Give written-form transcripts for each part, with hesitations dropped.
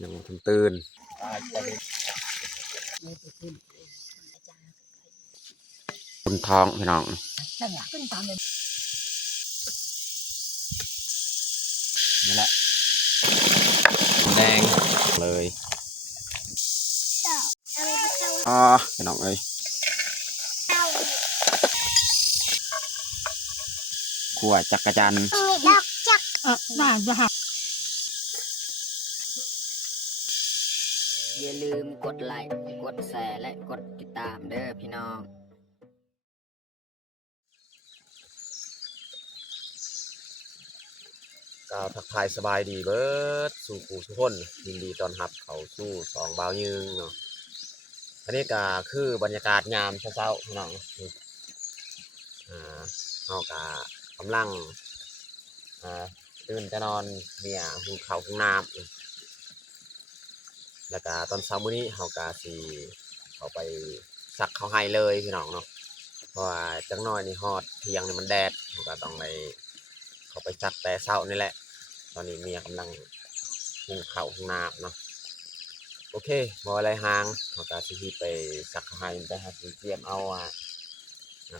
ยังตื่นคุณท้องพี่น้องนี่แหละแดงเลยอ๋อพี่น้องเอ้ยขั่วจักรจันทร์น่าจะหักอย่าลืมกดไลค์กดแชร์และกดติดตามเด้อพี่น้องกล่าวทักทายสบายดีเบิร์ดสู่ผู้ทุกคนยินดีต้อนรับเขาสู่สองบ่าวยืงเนาะอันนี้ก็คือบรรยากาศยามเช้าๆพี่น้องเราก็กำลังตื่นจะนอนเนี่ยหุงข้าวหุงน้ำแล้วก็ตอนเช้ามื้อนี้เราก็สิเขาไปซักเขาให้เลยพี่น้องเนาะเพราะว่าจังน้อยนี่ฮอดเที่ยงนี่มันแดดเราก็ต้องไปเขาไปซักแต่เช้านี่แหละตอนนี้เมียกำลังหุงข้าวหุงน้ำเนาะโอเคบ่อะไรห่างเราก็สิไปซักเขาให้ไปหาสิเตรียมเอา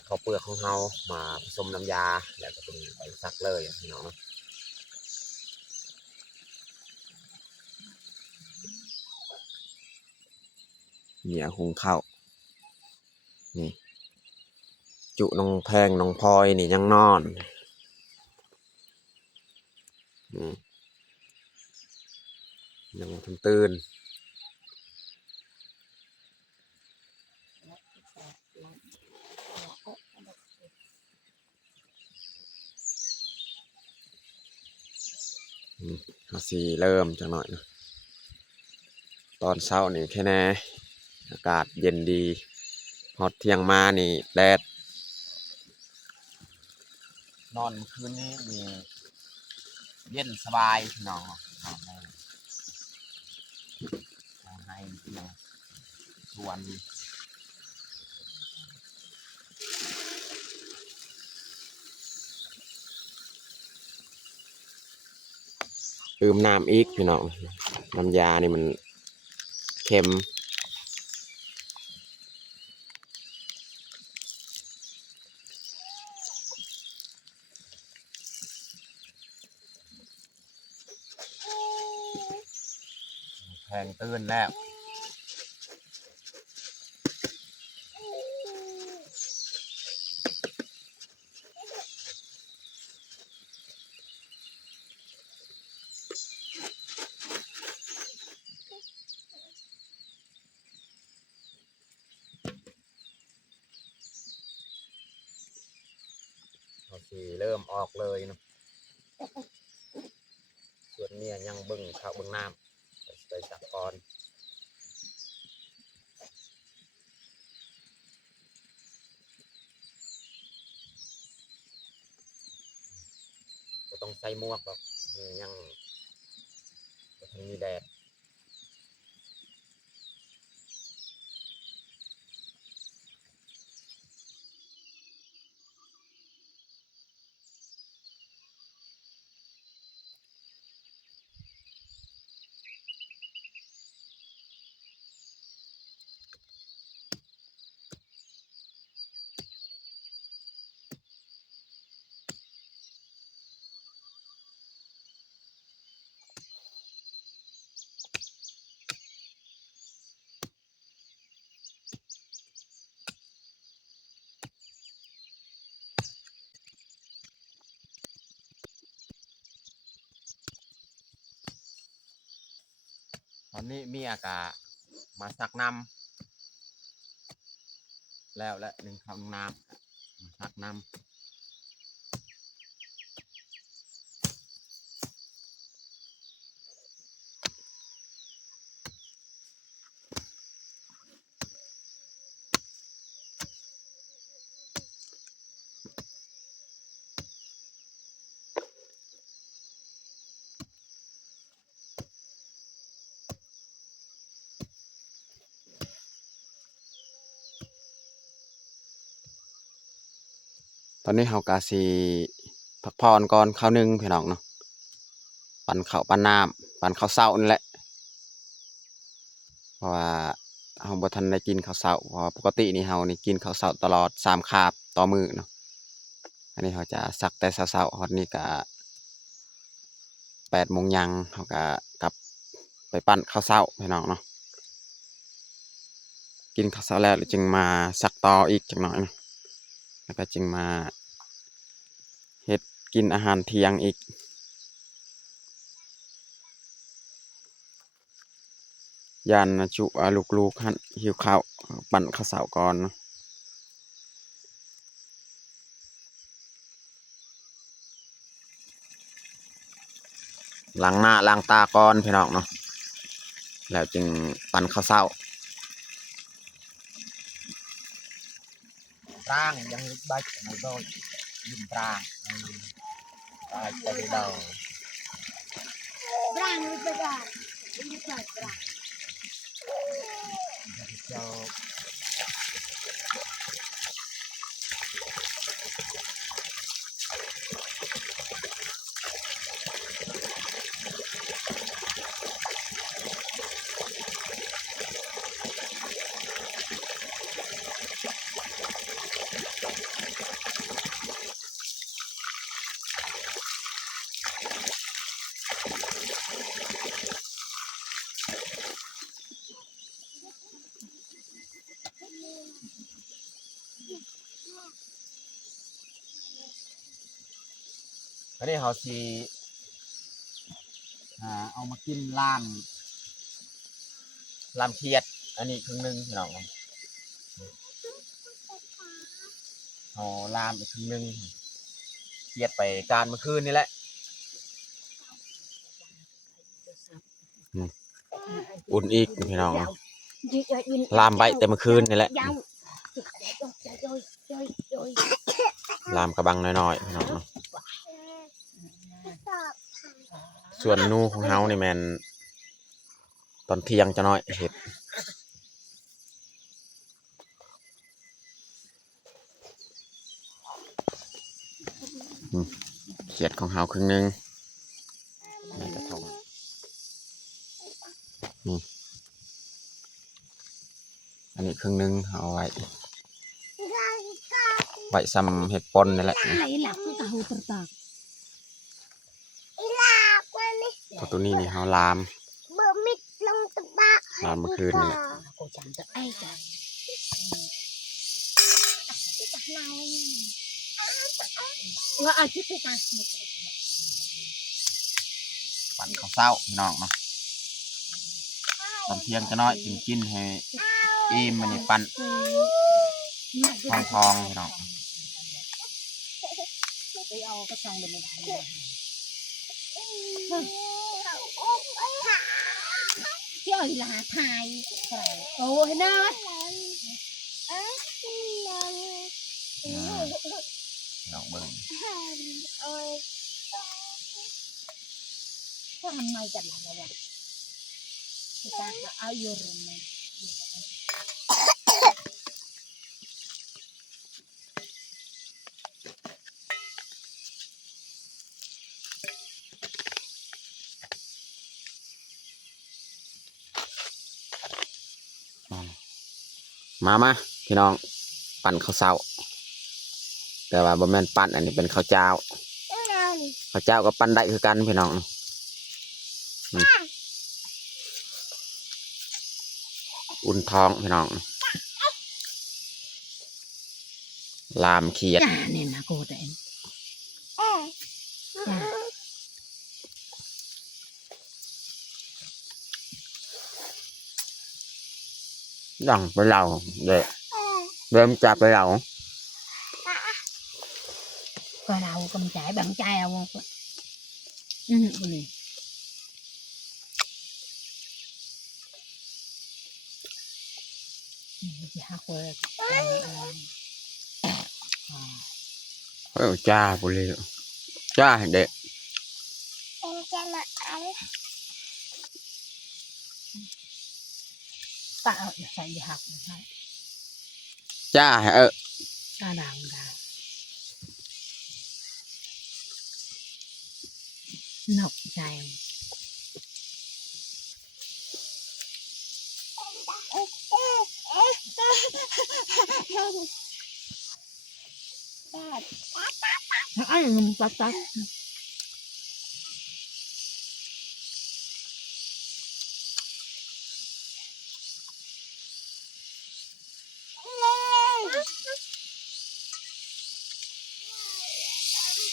ข้าวเปลือกของเรามาผสมน้ำยาแล้วก็ไปซักเลยพี่น้องเนาะเนี่ยหุงข้าวนี่จุน้องแพงน้องพลอยนี่ยังนอนยังตื่นเราสิเริ่มจังหน่อยนะตอนเช้านี่แค่แน่อากาศเย็นดีพอเที่ยงมานี่แดดนอนคืนนี้มีเย็นสบายพี่น้องให้เที่ยงส่วนเติมน้ำอีกพี่น้องน้ำยานี่มันเค็มแพงตื่นแล้วเราสิเริ่มออกเลยเนาะส่วนเมียยังเบิ่งข้าวเบิ่งน้ำไปสักก่อนก็ต้องใส่หมวกหรอกยังมีแดดตอนนี้เมียกะมาซักน้ำแล้วและหนึ่งคำน้ำมาซักน้ำตอนนี้เฮากะสิพักผ่อนก่อนข้าวนึ่งพี่น้องเนาะปั่นข้าวปั่นน้ำปั่นข้าวเช้านี่แหละ ราะว่าเฮาบ่ทันได้กินข้าวเช้าเพราะว่าปกตินี่เฮานี่กินข้าวเช้าตลอด3คาบต่อมื้อเนาะอันนี้เขาจะซักแต่เช้าๆฮอดนี้ก็8 โมงยังเขาก็กลับไปปั้นข้าวเช้าพี่น้องเนาะกินข้าวเช้าแล้วจึงมาซักต่ออีกจักหน่อยเนาะแล้วก็จึงมาเฮ็ดกินอาหารเที่ยงอีกยานจุลูกๆหั่นหิวข้าวปั้นข้าวเช้าก่อนเนาะล้างหน้าล้างตาก่อนพี่น้องเนาะแล้วจึงปั้นข้าวเช้าTrang yang baik này rồi dùng trang baik dari đầu Brang berat. Ini brang. cho อันนี้เขาสิเอามากินลามเขียดอันนี้ครึ่งหนึงพี่น้องเอาลามอีกครึ่งหนึงเขียดไปการเมื่อคืนนี่แหละอุ่นอีกพี่น้องลามไปแต่เมื่อคืนนี่แหละลามกระบังน้อยๆพี่น้องเนาะส่วนนูของเฮานี่แมนตอนเที่ยงจะน้อยเห็ดเขียดของเฮาครึ่งหนึงนี่กระทงนี่อันนี้ครึ่งหนึงเอาไว้ซ้ำเห็ดปนนี่แหละ Ilak tu tahu tertak. ตัวนี้นี่เฮาลาม Bermit long tebak. ลามเมื่อคืนนี่แหละ Aku cantik aja. Wah, aja kita. ปั่นข้าวเช้าพี่น้องเนาะตอนเที่ยงจะน้อยกินให้อิ่มมันนี่ปั่นทองพี่น้อง เอาก็สั่งเลยเที่ยวอีหลาไทยโอ้ยน่าน้องเบิ่ง ก็ทำไมกันล่ะวะkita ayur nih มาพี่น้องปั่นข้าวเช้าแต่ว่าบ่แม่นปั่นอันนี้เป็นข้าวเจ้าข้าวเจ้าก็ปั่นได้คือกันพี่น้องอุ่นท้องพี่น้องลามเขียด จ้าเนี่ยนะกูแต่จ้า ดังไปเหล่าเด็กเริ่มจับไปเหล่า ก็เรากำจัดบังใจเอาบุหรี่จะหาคนจ้าบุรีจ้าเด็ก ตาใส่หักใช่ จ้าตาดังหนกใจ ไอ้ตัดตัด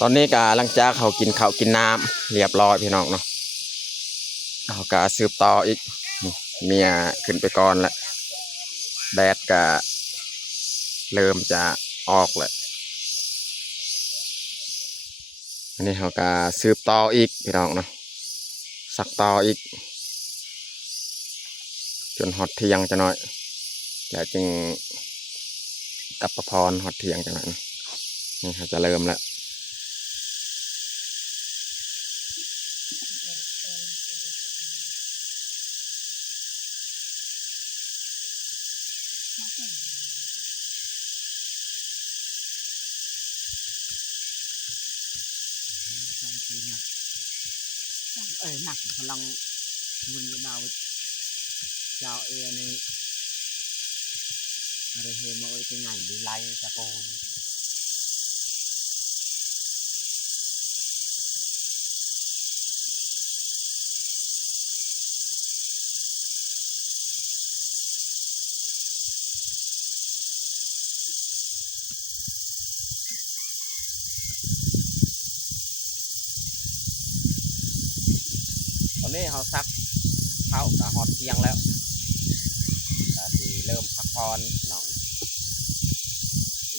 ตอนนี้ก็หลังจากเขากินข้าวกินน้ำเรียบร้อยพี่น้องเนาะเขาก็สืบต่ออีกนี่เมียขึ้นไปก่อนแล้วแดดก็เริ่มจะออกแล้วอันนี้เขาก็สืบต่ออีกพี่น้องเนาะสักต่ออีกจนฮอดเที่ยงจะหน่อยแล้วจึงกลับประพรฮอดเที่ยงจังหน่อยนะนี่เขาจะเริ่มแล้วหนักพลังมึงดาวเจ้าเอนี่อะไรเฮมเอาไว้เป็นไงดีไลตะโกนตอนนี้เขาซักเข้ากับฮอตเที่ยงแล้วแต่ที่เริ่มพักผ่อนหน่อย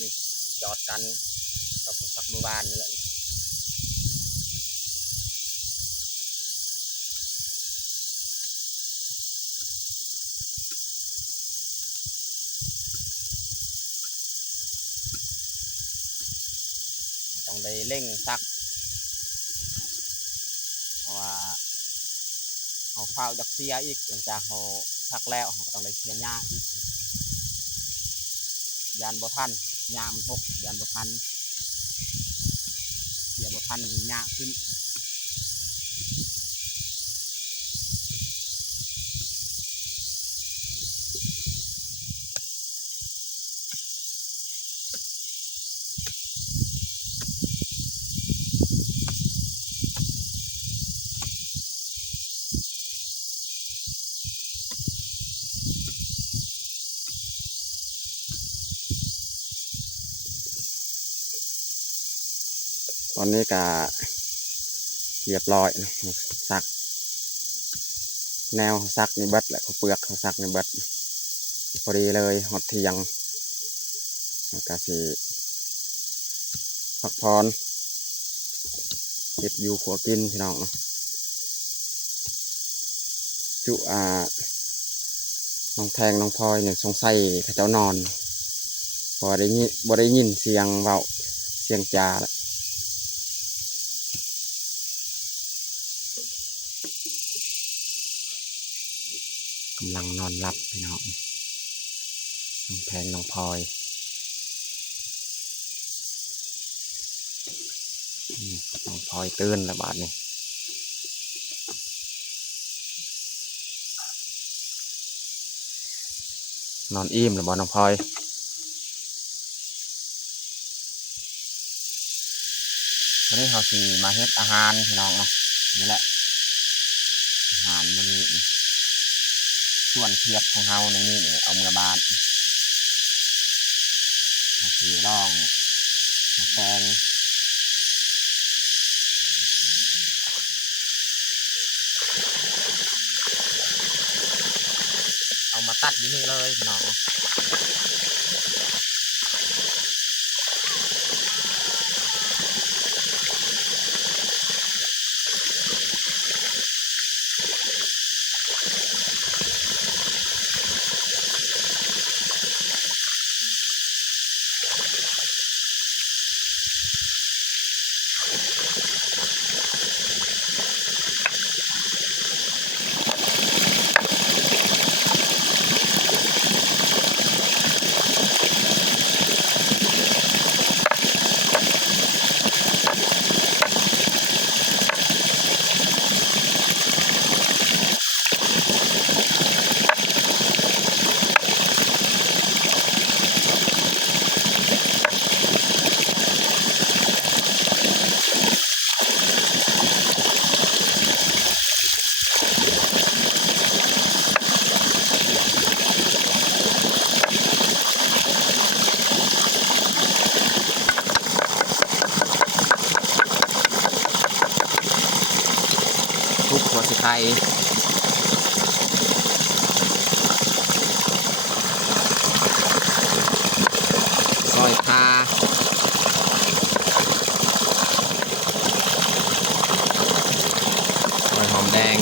นี่จอดกันกับซักมือบ้านนี่แหละต้องได้เร่งซักเพราะว่าเขาเฝ้าจักเสียอีกหลังจากเขาซักแล้วเขาก็ต้องได้เสียหญ้าอีกยานบ่ทันหญ้ามันพกยานบ่ทันเสียบ่ทันหญ้าขึ้นตอนนี้ก็เรียบร้อยนะซักแนวซักในเบิดแหละเขาเปลือกเขาซักในเบิดพอดีเลยฮอดเที่ยงก็สิพักผ่อนเก็บอยู่ขัวกินพี่น้องจุน้องแทงน้องพลอยเนี่ยสงสัยเขาเจ้านอนบ่ได้ยินเสียงเว้าเสียงจาแล้วกำลังนอนหลับพี่น้องน้องแทงน้องพลอยน้องพลอยตื่นแล้วบาดนี้นอนอิ่มแล้วบ่น้องพลอยวันนี้เขาสิมาเฮ็ดอาหารพี่น้องเนาะนี่แหละอาหารมื้อนี้ส่วนเทียบของเฮาในนี้เอาเมื่อบ้านก็คือลองมาแกงเอามาตัดอยู่นี่เลยพี่น้อง ซอยคาซอยหอมแดง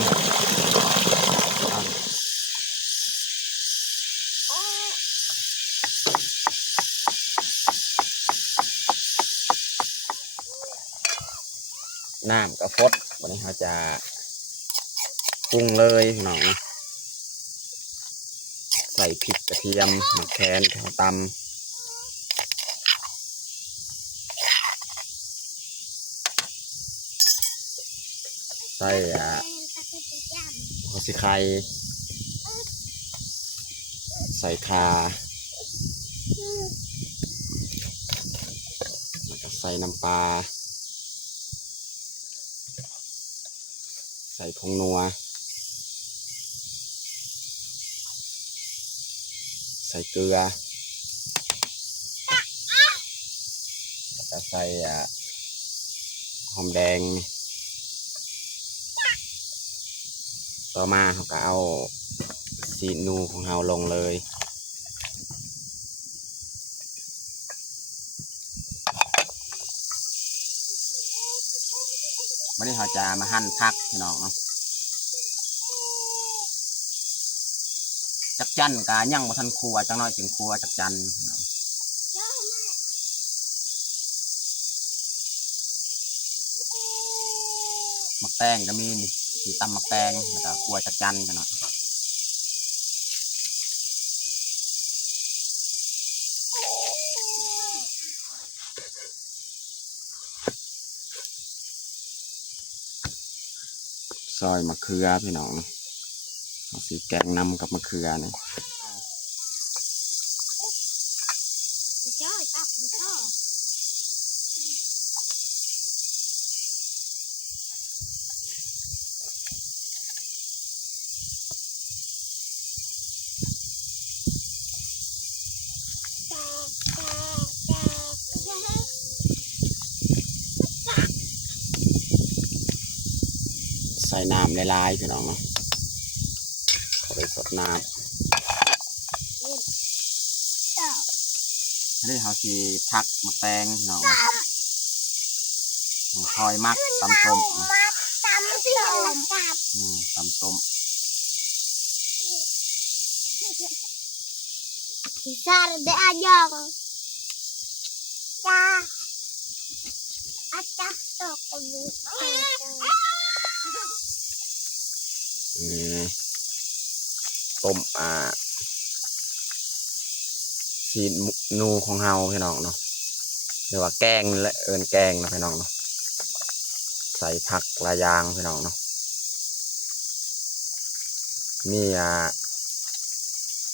น้ำกระฟดวันนี้เราจะปรุงเลยพี่น้องใส่พริกกระเทียมมะแขวนข้าวตำใส่หัวสิไข่ใส่คาแล้วก็ใส่น้ำปลาใส่ผงนัวใส่เกลือแล้วก็ใส่หอมแดงต่อมาเราก็เอาซีนูของเราลงเลยวันนี้เราจะมาหั่นผักพี่น้องเนาะจักจันกายังบ่ทันครัวจังน้อยถึงครัวจักจันพี่น้องมักแตงก็มีนี่สีตำมักแตงแล้วก็ครัวจักจันกันเนาะซอยมะเขือพี่น้องเอาสีแกงนำกับมะเขือนี่ใส่น้ำลายๆพี่น้องเนาะเขาได้สดน้ำอันนี้เขาสีผักมะแตงพี่น้องน้องพลอยมักตำส้มตำส้ม Besar de ayong. Ya. Atas toko bisa. ต้มซีนูของเฮาพี่น้องเนาะเรียกว่าแกงและเอิญแกงนะพี่น้องเนาะใส่ผักหลายอย่างพี่น้องเนาะมี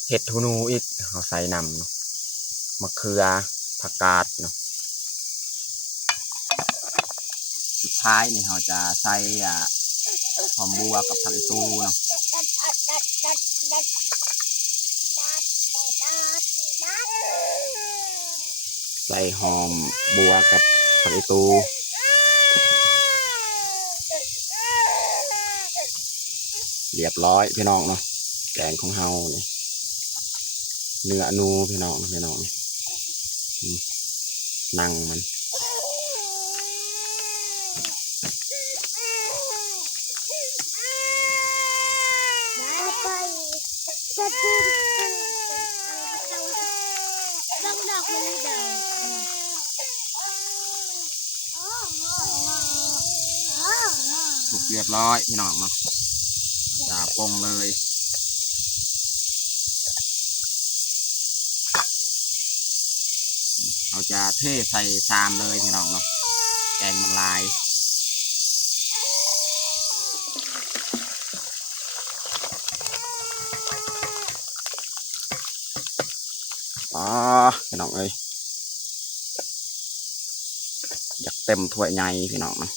เห็ดทูนูอีกเขาใส่นำเนาะมะเขือผักกาดเนาะสุดท้ายนี่เราจะใส่หอมบัวกับผักอีตูเนาะใส่หอมบัวกับผักอีตูเรียบร้อยพี่น้องเนาะแกงของเฮานี่เนื้อนูพี่น้องพี่น้องนั่งมันสุกเรียบร้อยพี่น้องเนาะจะปรุงเลยเราจะเทใส่ชามเลยพี่น้องเนาะแกงมันลายพี่น้องเอ้ยอยากเต็มถ้วยใหญ่พี่น้องนะ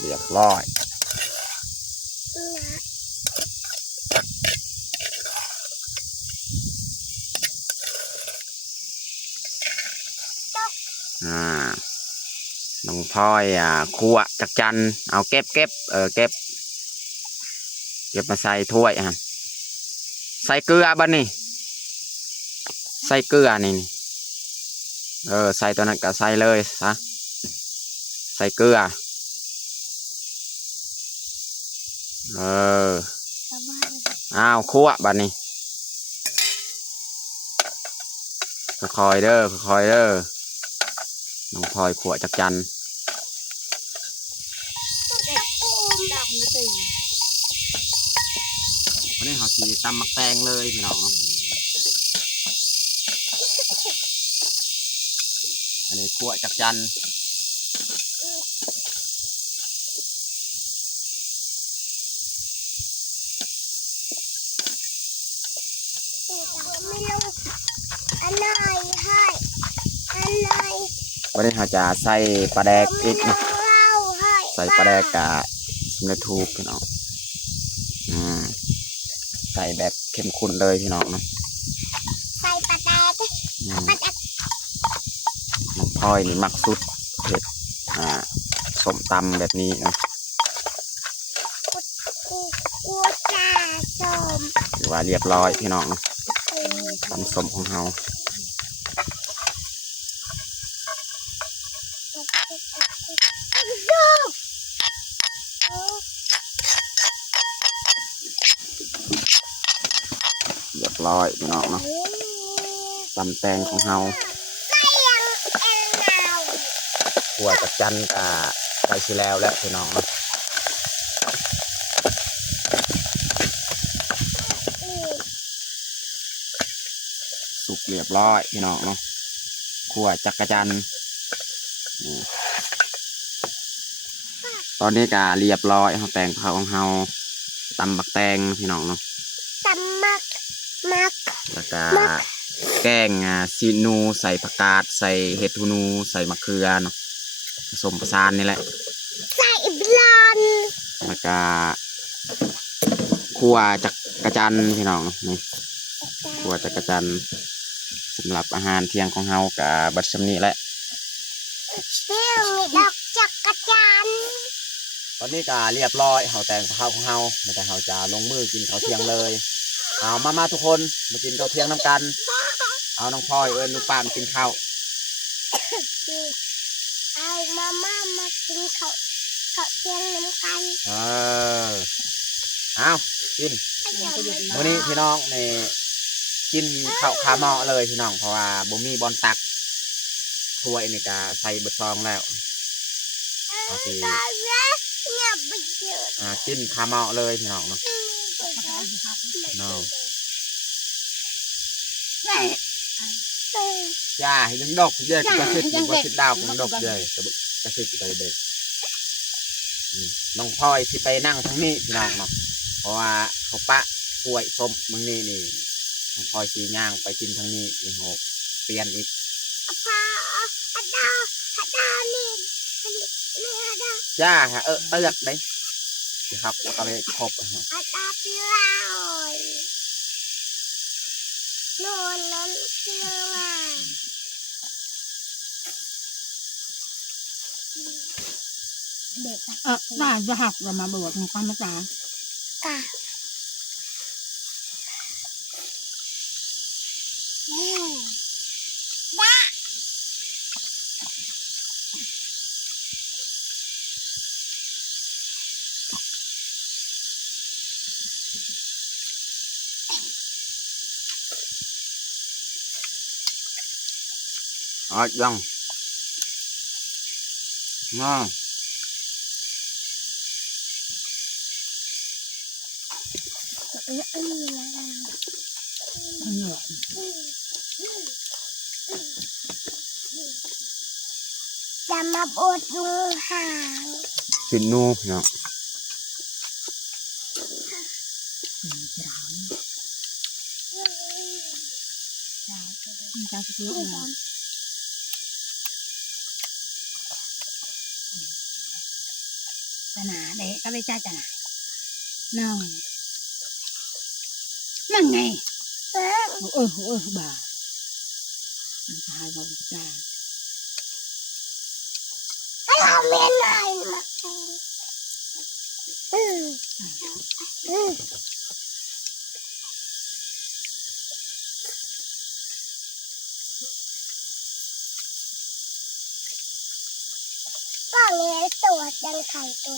เรียบร้อย น้องพลอยคั่วจักจันเอาเก็บเก็บมาใส่ถ้วยใส่เกลือบ้านี่ใส่เกลือนี่ใส่ตัวนั้นก็ใส่เลยซะใส่เกลืออ้าวคั่วบ้านี่ค่อยๆเด้อน้องพลอยขั่วจักจันวันนี้เขาสีตำมักแตงเลยพี่น้องอันนี้ขั่วจักจันไม่รู้อะไรให้อะไร วันนี้เขาจะใส่ปลาแดกอีกนะ เล่าให้ ใส่ปลาแดกกะสำเร็จรูปพี่น้องใส่แบบเข้มข้นเลยพี่น้องเนาะ ใส่ปลาแดก อืม ปลาแดก น้องพลอยนี่มักสุดเผ็ดส้มตำแบบนี้นะ กูจ่าสม ถือว่าเรียบร้อยพี่น้องเนาะตำส้มของเราเรียบร้อยพี่น้องเนาะตำแตงของเราขั่วจักจันกะไปสิแล้วพี่น้องเนาะสุกเรียบร้อยพี่น้องเนาะขั่วจักจันตอนนี้กะเรียบร้อยเขาแต่งข้าวของเราตำบักแตงพี่น้องเนาะ ตำมัก แล้วก็แกงซีนูใส่ผักกาดใส่เห็ดหูนูใส่มะเขือเนาะผสมประสานนี่แหละ ใส่บลอน แล้วก็คั่วจักรจันพี่น้องนี่คั่วจักรจันสำหรับอาหารเที่ยงของเฮากับบัดซำนี้แหละ เสียงดอกจักรจันทร์ ตอนนี้ก็เรียบร้อยเฮาแต่งข้าวของเฮาแต่เฮาจะลงมือกินข้าวเที่ยงเลยเอามาทุกคนมากินข้าวเที่ยงน้ำกันเอาน้องพลอยเอิญลูกป้ามากินข้าว เอามากินเขาเทียงน้ำกัน เอากิน วันนี้พี่น้องนี่กินข้าวคาหม้อเลยพี่น้องเพราะว่าบ่มีบอลตักถ้วยนี่ก็ใส่เบดซองแล้วเอาสิ ตายแล้วเนี่ยไปเจอ กินคาหม้อเลยพี่น้องเนาะน้องจ้าให้ยังดอกเยอะกระสิบกระสิบดาวยังดอกเยอะกระสิบไปเด็กน้องพลอยที่ไปนั่งทั้งนี้พี่น้องเนาะเพราะว่าเขาปะถ้วยส้มมึงนี่น้องพลอยสีย่างไปกินทั้งนี้นี่โหเปลี่ยนอีก พาฮัดดาวนี่ฮัดดาว จ้าฮะเลือกได้ครับแล้วก็เลยครบ ฮัดดาวพี่ลอยนอนนั้นพี่ลอย น่าจะหักเรามาบวกของความภาษา ค่ะด้า ยังนอ เหนื่อย จะมาบดดูหาง สินูเนาะ จ้าสักลูกนะจะหนาเด็กก็เลยจ้าจะหนาน้องนั่นไงบ่าตายบ่จ้า อะไร ก็เงี้ยตัวดังไข่ตัว